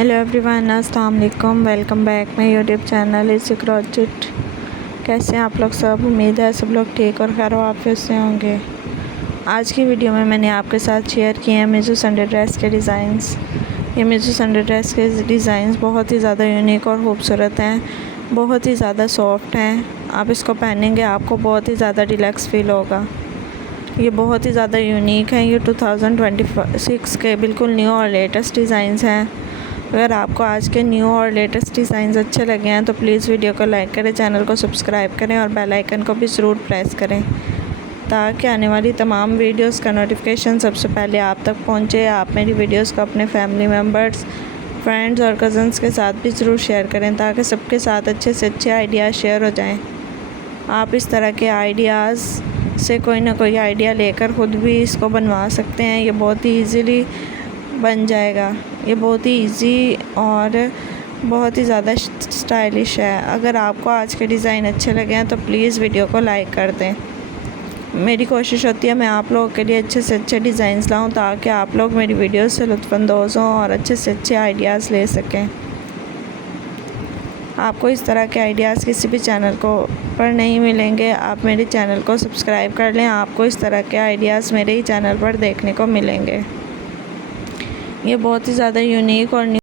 Hello everyone, अस्सलाम वालेकुम। Welcome back my YouTube channel it's crochet. कैसे हैं आप लोग सब? उम्मीद है सब लोग ठीक और खैर वाफियत से होंगे। आज की वीडियो में मैंने आपके साथ शेयर किए हैं मिज़ू संडे ड्रेस के डिज़ाइंस। ये मिज़ू संडे ड्रेस के डिज़ाइंस बहुत ही ज़्यादा यूनिक और ख़ूबसूरत हैं, बहुत ही ज़्यादा सॉफ्ट हैं। आप इसको पहनेंगे आपको बहुत ही ज़्यादा रिलैक्स फ़ील होगा। ये बहुत ही ज़्यादा यूनिक हैं। ये 2026 के बिल्कुल न्यू और लेटेस्ट डिज़ाइंस हैं। अगर आपको आज के न्यू और लेटेस्ट डिज़ाइंस अच्छे लगे हैं तो प्लीज़ वीडियो को लाइक करें, चैनल को सब्सक्राइब करें और बेल आइकन को भी ज़रूर प्रेस करें ताकि आने वाली तमाम वीडियोस का नोटिफिकेशन सबसे पहले आप तक पहुंचे। आप मेरी वीडियोस को अपने फैमिली मेम्बर्स, फ्रेंड्स और कज़न्स के साथ भी ज़रूर शेयर करें ताकि सबके साथ अच्छे से अच्छे आइडियाज़ शेयर हो जाएँ। आप इस तरह के आइडियाज़ से कोई ना कोई आइडिया लेकर ख़ुद भी इसको बनवा सकते हैं। ये बहुत ही ईज़िली बन जाएगा। ये बहुत ही इजी और बहुत ही ज़्यादा स्टाइलिश है। अगर आपको आज के डिज़ाइन अच्छे लगे हैं तो प्लीज़ वीडियो को लाइक कर दें। मेरी कोशिश होती है मैं आप लोगों के लिए अच्छे से अच्छे डिज़ाइंस लाऊं ताकि आप लोग मेरी वीडियो से लुत्फ़अंदोज़ हों और अच्छे से अच्छे आइडियाज़ ले सकें। आपको इस तरह के आइडियाज़ किसी भी चैनल को पर नहीं मिलेंगे। आप मेरे चैनल को सब्सक्राइब कर लें, आपको इस तरह के आइडियाज़ मेरे ही चैनल पर देखने को मिलेंगे। ये बहुत ही ज़्यादा यूनिक और